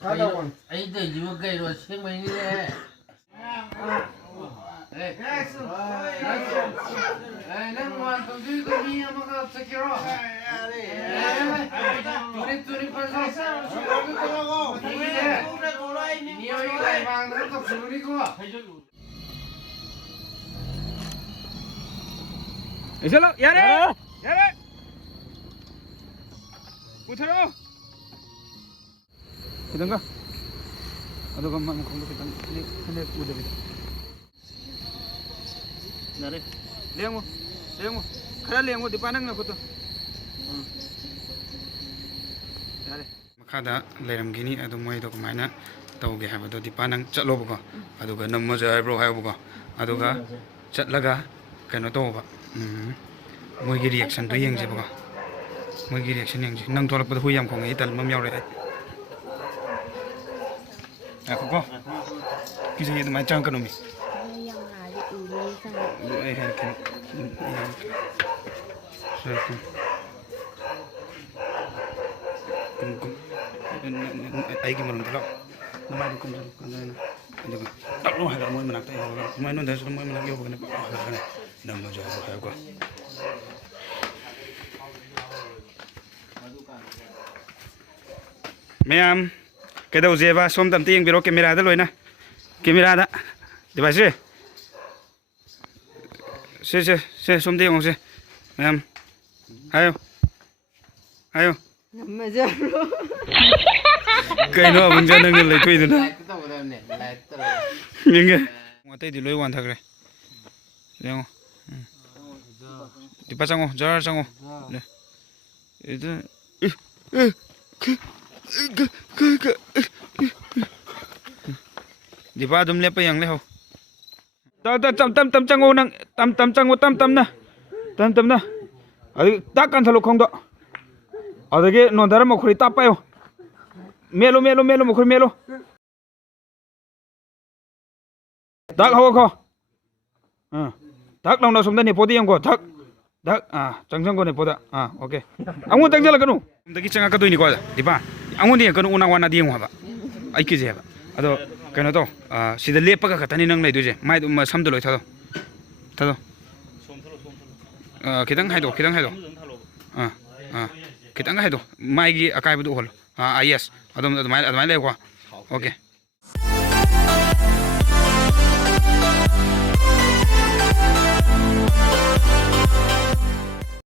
Ấy để chú cây rồi xem mấy cái nang ngoan tong du ko mi ama ka sakiro turi pasal ni oi lai bang na to suri ko Isalo, yare! Yare! Putharo! Kitang ka? Ano ka mamukhang kitang hindi udah kita. Nare. Liang mo. Kara liang mo di panang na ko to. Yare. Makada leram gini adu moi do kumaina tawge habado di panang chatlo ko. Aduga namma jai bro hayo ko. Aduga chatlaga kano to ba. Moigi reaction to yeng je ba. Moigi reaction yeng je. Nang tholak pa hu yam ko ngai tal mam yaw re. Ako ko. Kisa yedo mai chang kanomi. Ai hay kan. Ai ki malum talo. Namai kum kan kan. Aduga. Tak lo haga moi manak ta yo. Mai non da so moi manak yo ko ne. Nam ma jo ha ko. Ma'am, cái đầu dê ba xôm tầm tiền video camera đó rồi nè, camera đó, để bài xe xôm tiền không xe, ma'am, hayo, cái nó vẫn chưa nâng lên tùy nữa, nhưng cái, ngoài tay thì lôi hoàn thật rồi, được không? Thì bắt sang không, giờ sang không, di ba dum lepa yang leho tam chango nang tam chango tam na adi takan thalo khong do adage no dara mokhri tapayo melo mokhri melo tak hawa kho tak long na somda ni podi yang ko tak changchang ko ni poda okay angu tangjala kanu dagi changa ka doi ni ko di ba angu ni kanu una wana di ngwa ba ai ki je ba ado kano to sida lepa ka katani nang lai du je mai dum sam do loi thado kitang hai do kitang hai do mai gi akai bu do hol yes adom admai lai ko okay